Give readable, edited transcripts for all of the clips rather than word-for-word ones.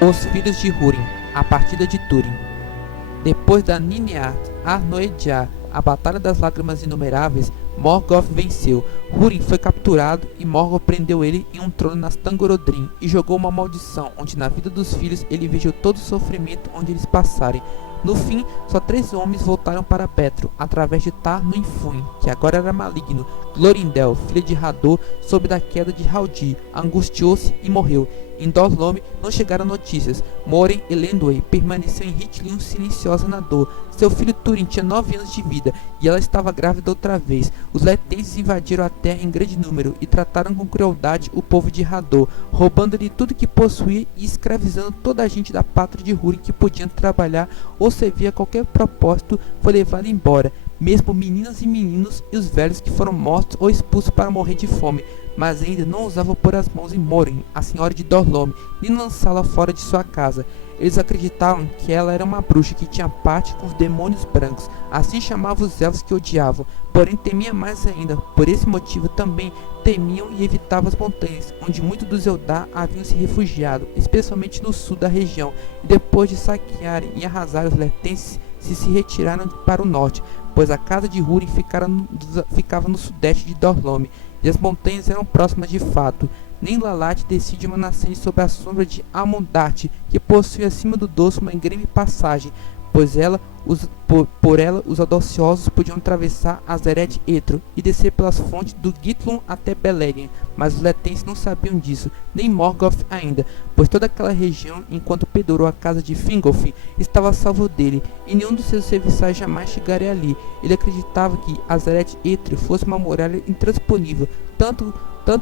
Os filhos de Húrin, a partida de Túrin. Depois da Ninehart Arnoediar, a Batalha das Lágrimas Inumeráveis, Morgoth venceu. Húrin foi capturado e Morgoth prendeu ele em um trono nas Tangorodrim e jogou uma maldição, onde na vida dos filhos ele vigiou todo o sofrimento onde eles passarem. No fim, só 3 homens voltaram para Betro, através de Tar-Nuinfuin, que agora era maligno. Glorindel, filha de Hador, soube da queda de Haldir, angustiou-se e morreu. Em Dor-lómi não chegaram notícias. Moren Elendil permaneceu em Hithlum silenciosa na dor. Seu filho Túrin tinha 9 anos de vida e ela estava grávida outra vez. Os letenses invadiram a terra em grande número e trataram com crueldade o povo de Hador, roubando-lhe tudo que possuía e escravizando toda a gente da pátria de Húrin que podiam trabalhar ou servir a qualquer propósito foi levado embora. Mesmo meninas e meninos e os velhos que foram mortos ou expulsos para morrer de fome, mas ainda não ousavam pôr as mãos em Moren, a senhora de Dor-lómi, nem lançá-la fora de sua casa. Eles acreditavam que ela era uma bruxa que tinha parte com os demônios brancos, assim chamavam os elfos que odiavam, porém temia mais ainda. Por esse motivo também temiam e evitavam as montanhas, onde muitos dos Eldar haviam se refugiado, especialmente no sul da região, e depois de saquearem e arrasarem os letenses, se retiraram para o norte, pois a casa de Húrin ficava no sudeste de Dor-lómi, e as montanhas eram próximas de fato. Nem Lalat decide uma nascente sob a sombra de Amon-Dart, que possui acima do dorso uma íngreme passagem, pois por ela os audaciosos podiam atravessar Azeret Etro e descer pelas fontes do Githlum até Beleriand, mas os letenses não sabiam disso, nem Morgoth ainda, pois toda aquela região, enquanto pendurou a casa de Fingolfin, estava a salvo dele, e nenhum dos seus serviçais jamais chegaria ali. Ele acreditava que Azeret Etro fosse uma muralha intransponível, tanto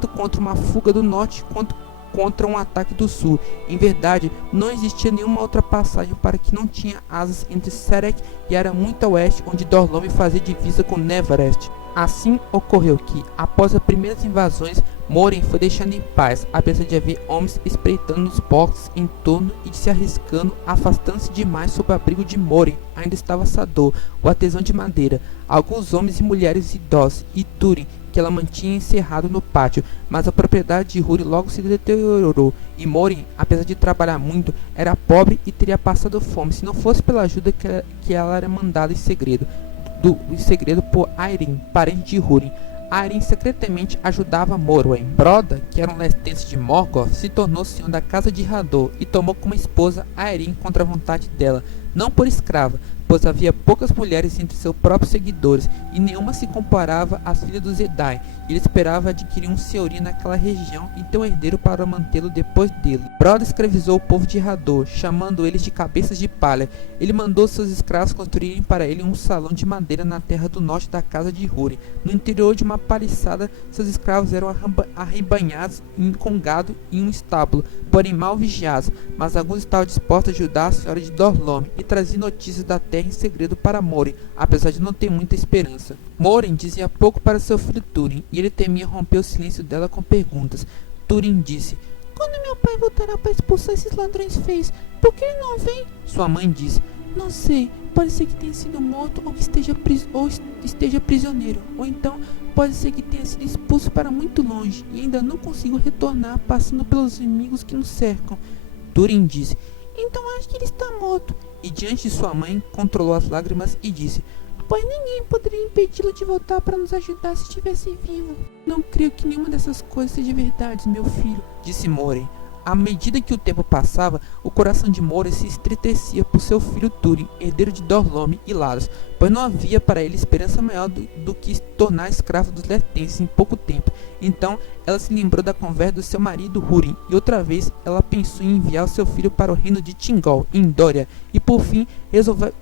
contra uma fuga do norte quanto contra um ataque do sul. Em verdade, não existia nenhuma outra passagem para que não tinha asas entre Serek e era muito a oeste, onde Dor-lómi fazia divisa com Nevarest. Assim ocorreu que, após as primeiras invasões, Moren foi deixando em paz, apesar de haver homens espreitando nos bosques em torno e de se arriscando, afastando-se demais sob o abrigo de Moren. Ainda estava Sador, o artesão de madeira, alguns homens e mulheres idosos, e Túrin, que ela mantinha encerrado no pátio, mas a propriedade de Húrin logo se deteriorou, e Moren, apesar de trabalhar muito, era pobre e teria passado fome se não fosse pela ajuda que ela era mandada em segredo por Aeryn, parente de Húrin. Aeryn secretamente ajudava Morwen. Broda, que era um lestense de Morgoth, se tornou senhor da casa de Hador e tomou como esposa Aeryn contra a vontade dela, não por escrava, pois havia poucas mulheres entre seus próprios seguidores e nenhuma se comparava às filhas dos Edain. Ele esperava adquirir um senhorio naquela região e ter um herdeiro para mantê-lo depois dele. Broda escravizou o povo de Hador, chamando eles de cabeças de palha. Ele mandou seus escravos construírem para ele um salão de madeira na terra do norte da casa de Húrin. No interior de uma paliçada, seus escravos eram arrebanhados com gado em um estábulo, porém mal vigiados, mas alguns estavam dispostos a ajudar a senhora de Dor-lómi e trazer notícias da terra em segredo para Moren, apesar de não ter muita esperança. Moren dizia pouco para seu filho Túrin, e ele temia romper o silêncio dela com perguntas. Túrin disse: "Quando meu pai voltará para expulsar esses ladrões feios, por que ele não vem?" Sua mãe disse: "Não sei, pode ser que tenha sido morto ou que esteja prisioneiro, ou então pode ser que tenha sido expulso para muito longe e ainda não consigo retornar passando pelos inimigos que nos cercam." Túrin disse: "Então acho que ele está morto." E diante de sua mãe, controlou as lágrimas e disse: "Pois ninguém poderia impedi-lo de voltar para nos ajudar se estivesse vivo." "Não creio que nenhuma dessas coisas seja verdade, meu filho," disse Moren. À medida que o tempo passava, o coração de Moren se estreitecia por seu filho Túrin, herdeiro de Dor-lómi e Lados, pois não havia para ele esperança maior do que se tornar escravo dos letenses em pouco tempo. Então ela se lembrou da conversa do seu marido Húrin, e outra vez ela pensou em enviar o seu filho para o reino de Thingol, em Dória, e por fim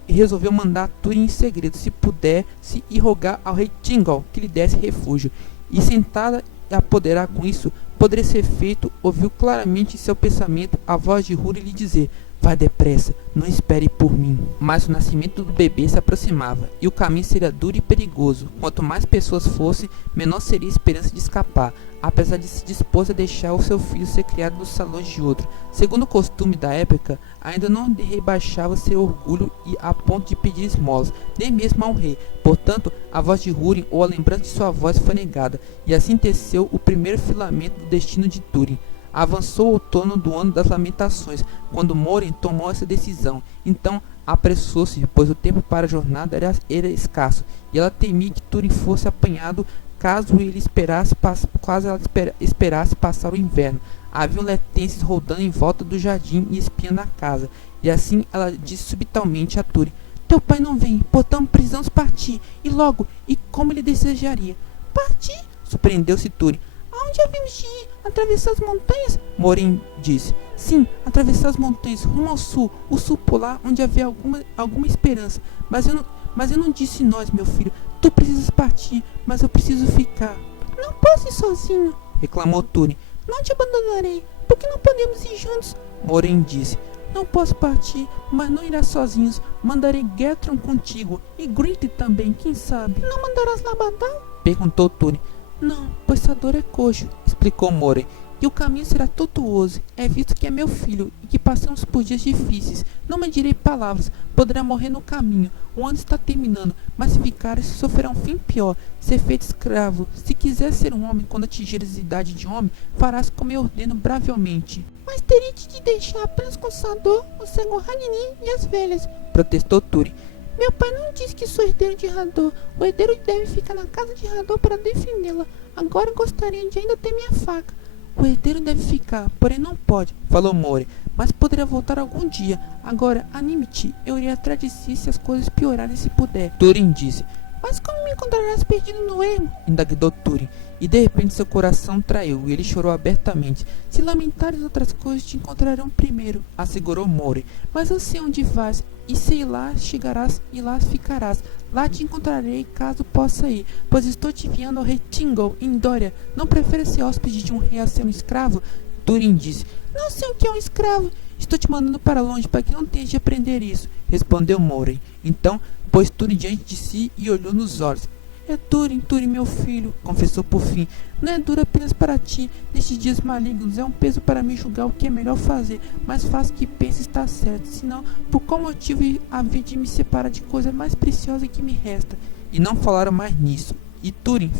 resolveu mandar Túrin em segredo, se pudesse, e rogar ao rei Thingol que lhe desse refúgio. E sentada a apoderar com isso, poderia ser feito, ouviu claramente em seu pensamento a voz de Húrin lhe dizer: "Vá depressa, não espere por mim." Mas o nascimento do bebê se aproximava, e o caminho seria duro e perigoso. Quanto mais pessoas fossem, menor seria a esperança de escapar, apesar de se dispor a deixar o seu filho ser criado nos salões de outro. Segundo o costume da época, ainda não rebaixava seu orgulho e a ponto de pedir esmolas, nem mesmo ao rei. Portanto, a voz de Húrin ou a lembrança de sua voz foi negada, e assim teceu o primeiro filamento do destino de Túrin. Avançou o outono do ano das lamentações, quando Morin tomou essa decisão. Então apressou-se, pois o tempo para a jornada era escasso, e ela temia que Túrin fosse apanhado caso ela esperasse passar o inverno. Havia letenses rodando em volta do jardim e espiando a casa, e assim ela disse subitamente a Túrin: teu pai não vem, portanto precisamos partir, e logo, e como ele desejaria. Partir? Surpreendeu-se Túrin. Aonde havemos de ir? Atravessar as montanhas? Morin disse. Sim, atravessar as montanhas, rumo ao sul, o sul polar, onde havia alguma esperança. Mas eu não disse nós, meu filho. Tu precisas partir, mas eu preciso ficar. Não posso ir sozinho, reclamou Túrin. Não te abandonarei. Por que não podemos ir juntos? Morin disse. Não posso partir, mas não irás sozinhos. Mandarei Gertron contigo, e Gritty também, quem sabe. Não mandarás Labadal? Perguntou Túrin. Não, pois Sador é coxo, explicou Morin, e o caminho será tortuoso. É visto que é meu filho e que passamos por dias difíceis. Não me direi palavras, poderá morrer no caminho. O ano está terminando, mas se ficares, sofrerá um fim pior. Ser feito escravo. Se quiser ser um homem quando atingires a idade de homem, farás como eu ordeno braviamente. Mas terei de deixar apenas com Sador, o Senhor Ragni e as velhas, protestou Túrin. Meu pai não disse que sou herdeiro de Hador. O herdeiro deve ficar na casa de Hador para defendê-la. Agora gostaria de ainda ter minha faca. O herdeiro deve ficar, porém não pode, falou Morin, mas poderia voltar algum dia. Agora, anime-te, eu irei atrás de si se as coisas piorarem se puder. Túrin disse. Mas como me encontrarás perdido no ermo? Indagou Túrin, e de repente seu coração traiu, e ele chorou abertamente. Se lamentares outras coisas, te encontrarão primeiro, assegurou Morin. Mas eu sei onde vais, e sei lá chegarás e lá ficarás. Lá te encontrarei caso possa ir, pois estou te enviando ao rei Thingol, em Dória. Não prefere ser hóspede de um rei a ser um escravo? Túrin disse. Não sei o que é um escravo. Estou te mandando para longe para que não tenhas de aprender isso, respondeu Morin. Então pôs Túrin diante de si e olhou nos olhos. É Túrin, Túrin, meu filho, confessou por fim. Não é duro apenas para ti. Nestes dias malignos é um peso para mim julgar o que é melhor fazer, mas faço que pense estar certo. Senão, por qual motivo havia de me separar de coisa mais preciosa que me resta? E não falaram mais nisso. E Túrin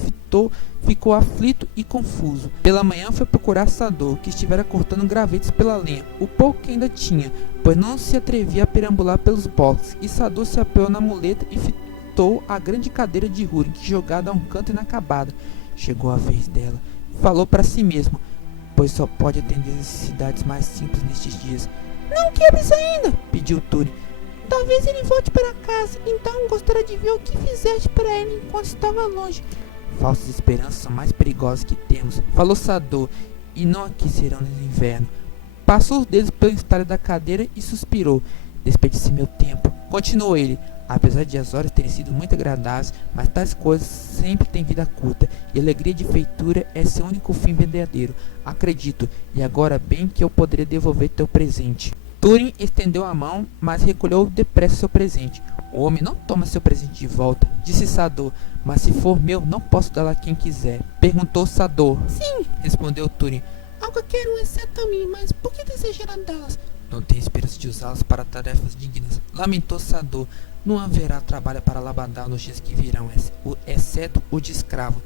ficou aflito e confuso. Pela manhã foi procurar Sador, que estivera cortando gravetos pela lenha, o pouco que ainda tinha, pois não se atrevia a perambular pelos bosques. E Sador se apoiou na muleta e fitou a grande cadeira de Húrin, que jogada a um canto inacabado. Chegou a vez dela. Falou para si mesmo, pois só pode atender as necessidades mais simples nestes dias. Não quebres ainda, pediu Túrin. Talvez ele volte para casa, então gostaria de ver o que fizeste para ele enquanto estava longe. Falsas esperanças são mais perigosas que temos, falou Sador, e não aqui serão no inverno. Passou os dedos pelo entalhe da cadeira e suspirou. Desperdicei meu tempo, continuou ele. Apesar de as horas terem sido muito agradáveis, mas tais coisas sempre têm vida curta, e a alegria de feitura é seu único fim verdadeiro. Acredito, e agora bem que eu poderia devolver teu presente. Túrin estendeu a mão, mas recolheu depressa seu presente. O homem não toma seu presente de volta, disse Sador, mas se for meu, não posso dá-lo a quem quiser. Perguntou Sador. Sim, respondeu Túrin. Algo quero exceto a mim, mas por que desejará dá-las? Não tenho esperança de usá-las para tarefas dignas, lamentou Sador. Não haverá trabalho para Labadal nos dias que virão, exceto o de escravo.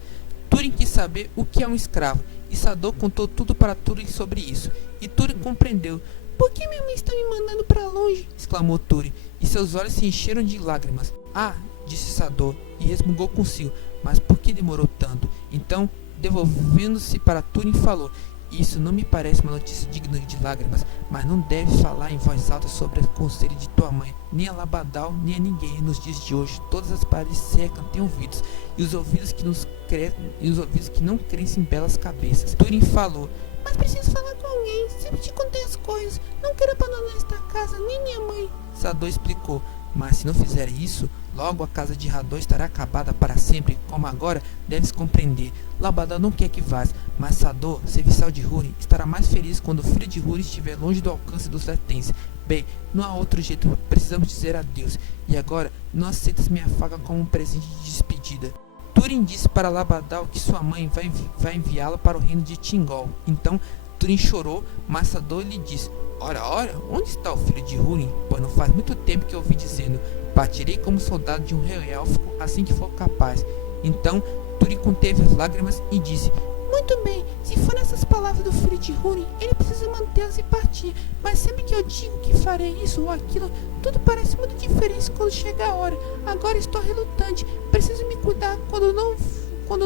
Túrin quis saber o que é um escravo, e Sador contou tudo para Túrin sobre isso, e Túrin compreendeu. Por que minha mãe está me mandando para longe? Exclamou Túrin, e seus olhos se encheram de lágrimas. Ah, disse Sador, e resmungou consigo, mas por que demorou tanto? Então, devolvendo-se para Túrin, falou. Isso não me parece uma notícia digna de lágrimas, mas não deves falar em voz alta sobre o conselho de tua mãe, nem a Labadal, nem a ninguém. Nos dias de hoje, todas as paredes secam têm ouvidos, e os ouvidos que não crescem em belas cabeças. Túrin falou. Mas preciso falar com alguém, sempre te contei as coisas, não quero abandonar esta casa, nem minha mãe. Sador explicou, mas se não fizer isso, logo a casa de Hador estará acabada para sempre, como agora deves compreender. Labadal não quer que vás, mas Sador, serviçal de Húrin, estará mais feliz quando o filho de Húrin estiver longe do alcance dos letenses. Bem, não há outro jeito, precisamos dizer adeus, e agora não aceitas minha faca como um presente de despedida. Túrin disse para Labadal que sua mãe vai enviá-la para o reino de Thingol. Então Túrin chorou, mas Sador lhe disse, ora, onde está o filho de Húrin? Pois não faz muito tempo que eu ouvi dizendo, partirei como soldado de um rei élfico assim que for capaz. Então Túrin conteve as lágrimas e disse, muito bem, se forem essas palavras do filho de Húrin, ele precisa mantê-las e partir. Mas sempre que eu digo que farei isso ou aquilo, tudo parece muito diferente quando chega a hora. Agora estou relutante. Preciso me cuidar quando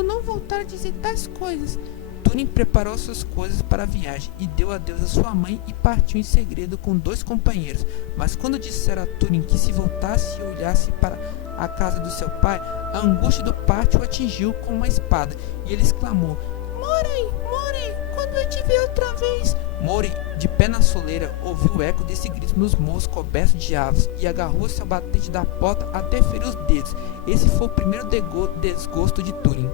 não voltar a dizer tais coisas. Túrin preparou suas coisas para a viagem e deu adeus à sua mãe e partiu em segredo com 2 companheiros. Mas quando disseram a Túrin que se voltasse e olhasse para a casa do seu pai, a angústia do parto o atingiu com uma espada e ele exclamou: Moray, Moray, quando eu te ver outra vez. Moray, de pé na soleira, ouviu o eco desse grito nos morros cobertos de árvores e agarrou-se ao batente da porta até ferir os dedos. Esse foi o primeiro desgosto de Túrin.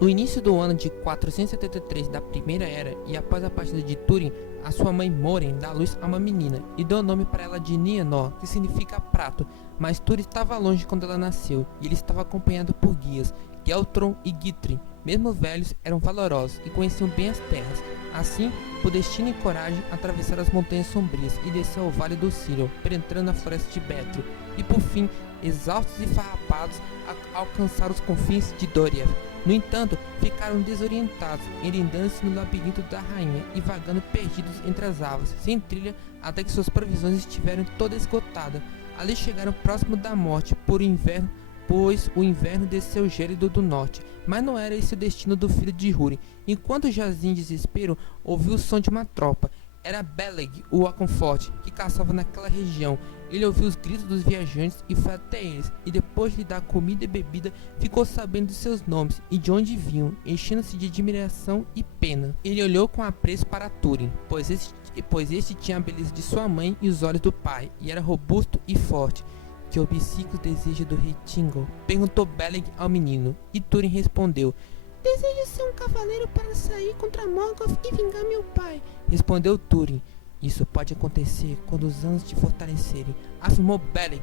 No início do ano de 473 da Primeira Era e após a partida de Túrin, a sua mãe Moren dá luz a uma menina e deu o nome para ela de Nienor, que significa prato. Mas Túrin estava longe quando ela nasceu e ele estava acompanhado por guias. Geltron e Githrin, mesmo velhos, eram valorosos e conheciam bem as terras. Assim, por destino e coragem, atravessaram as montanhas sombrias e desceram ao vale do Sirion, penetrando a floresta de Betro, e por fim, exaustos e farrapados, alcançaram os confins de Doriath. No entanto, ficaram desorientados, enrendando-se no labirinto da rainha e vagando perdidos entre as árvores, sem trilha, até que suas provisões estiveram todas esgotadas. Ali chegaram próximo da morte, pois o inverno desceu gélido do norte. Mas não era esse o destino do filho de Húrin. Enquanto jazia em desespero, ouviu o som de uma tropa. Era Beleg, o Aconforte, que caçava naquela região. Ele ouviu os gritos dos viajantes e foi até eles, e depois de lhe dar comida e bebida, ficou sabendo de seus nomes e de onde vinham, enchendo-se de admiração e pena. Ele olhou com apreço para Túrin, pois este tinha a beleza de sua mãe e os olhos do pai, e era robusto e forte. Que obsequia o desejo do rei Thingol? Perguntou Beleg ao menino, e Túrin respondeu: Desejo ser um cavaleiro para sair contra Morgoth e vingar meu pai. Respondeu Túrin: Isso pode acontecer quando os anos te fortalecerem, afirmou Beleg,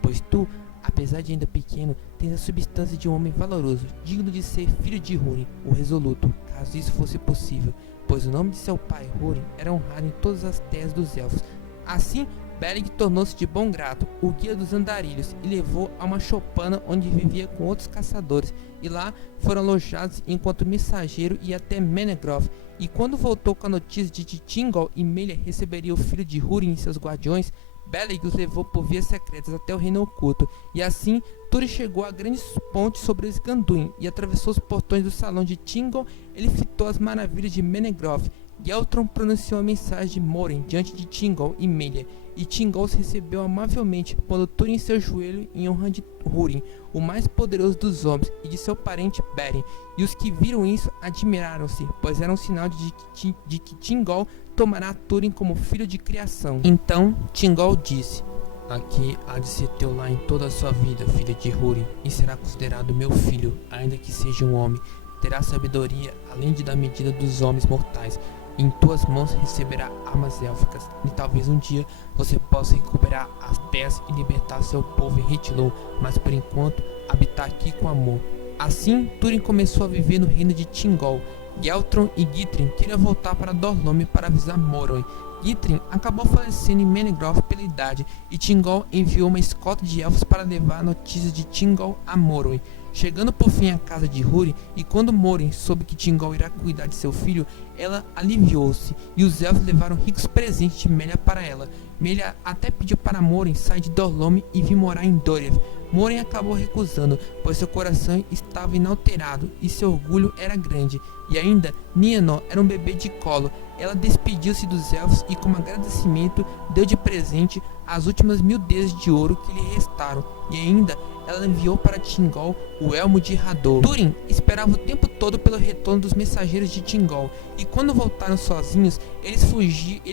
pois tu, apesar de ainda pequeno, tens a substância de um homem valoroso, digno de ser filho de Húrin, o resoluto, caso isso fosse possível, pois o nome de seu pai, Húrin, era honrado em todas as terras dos elfos. Assim, Beleg tornou-se de bom grado o guia dos andarilhos e levou a uma choupana onde vivia com outros caçadores, e lá foram alojados enquanto o mensageiro ia até Menegroth. E quando voltou com a notícia de que Thingol e Melia receberiam o filho de Húrin e seus guardiões, Beleg os levou por vias secretas até o reino oculto, e assim Túrin chegou à grande ponte sobre o Esganduin e atravessou os portões do salão de Thingol. Ele fitou as maravilhas de Menegroth. Geltron pronunciou a mensagem de Moren diante de Thingol e Melia, e Thingol se recebeu amavelmente, pondo Túrin em seu joelho em honra de Húrin, o mais poderoso dos homens, e de seu parente Beren. E os que viram isso admiraram-se, pois era um sinal de que Thingol tomará Túrin como filho de criação. Então Thingol disse: Aqui há de ser teu lar em toda a sua vida, filha de Húrin, e será considerado meu filho, ainda que seja um homem. Terá sabedoria, além da medida dos homens mortais. Em tuas mãos receberá armas élficas, e talvez um dia você possa recuperar as terras e libertar seu povo em Hithlum, mas por enquanto habitar aqui com amor. Assim, Túrin começou a viver no reino de Thingol. Geltron e Githrin queriam voltar para Dorlome para avisar Morwen. Githrin acabou falecendo em Menegroth pela idade, e Thingol enviou uma escolta de elfos para levar notícias de Thingol a Morwen. Chegando por fim à casa de Húrin, e quando Moren soube que Thingol irá cuidar de seu filho, ela aliviou-se, e os elfos levaram ricos presentes de Melia para ela. Melia até pediu para Moren sair de Dorlome e vir morar em Doriath. Moren acabou recusando, pois seu coração estava inalterado e seu orgulho era grande. E ainda, Nienor era um bebê de colo. Ela despediu-se dos elfos e, como agradecimento, deu de presente as últimas 1000 dedos de ouro que lhe restaram. E ainda, ela enviou para Thingol o elmo de Hador. Túrin esperava o tempo todo pelo retorno dos mensageiros de Thingol, e quando voltaram sozinhos, ele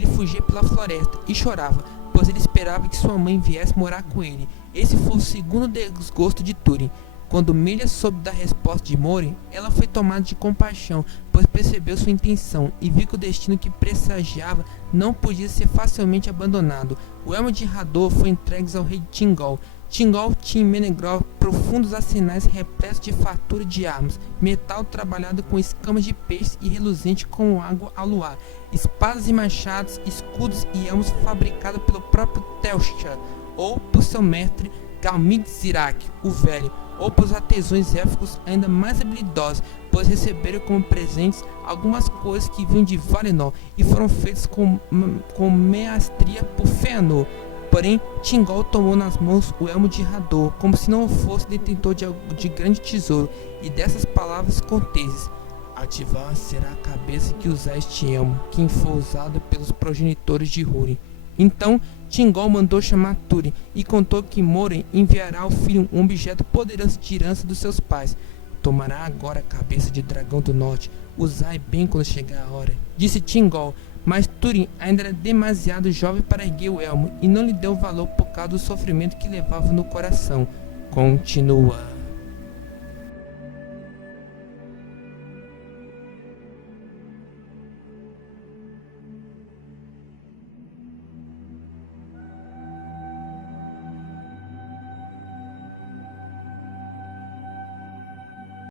fugia pela floresta e chorava, pois ele esperava que sua mãe viesse morar com ele. Esse foi o segundo desgosto de Túrin. Quando Melia soube da resposta de Moren, ela foi tomada de compaixão, pois percebeu sua intenção e viu que o destino que pressagiava não podia ser facilmente abandonado. O elmo de Hador foi entregue ao rei Thingol. Thingol tinha em Menegroth profundos arsenais repletos de fartura de armas, metal trabalhado com escamas de peixe e reluzente como água ao luar, espadas e machados, escudos e elmos fabricados pelo próprio Telstar, ou por seu mestre Galmig Zirak, o Velho. ou para os artesãos élficos ainda mais habilidosos, pois receberam como presentes algumas coisas que vinham de Valinor e foram feitas com maestria por Fëanor. Porém, Thingol tomou nas mãos o elmo de Hador, como se não fosse detentor de grande tesouro, e dessas palavras corteses: ativar será a cabeça que usar este elmo, quem for usado pelos progenitores de Húrin. Então, Thingol mandou chamar Túrin e contou que Morin enviará ao filho um objeto poderoso de herança dos seus pais. Tomará agora a cabeça de dragão do norte, usai bem quando chegar a hora, disse Thingol, mas Túrin ainda era demasiado jovem para erguer o elmo e não lhe deu valor por causa do sofrimento que levava no coração. Continua.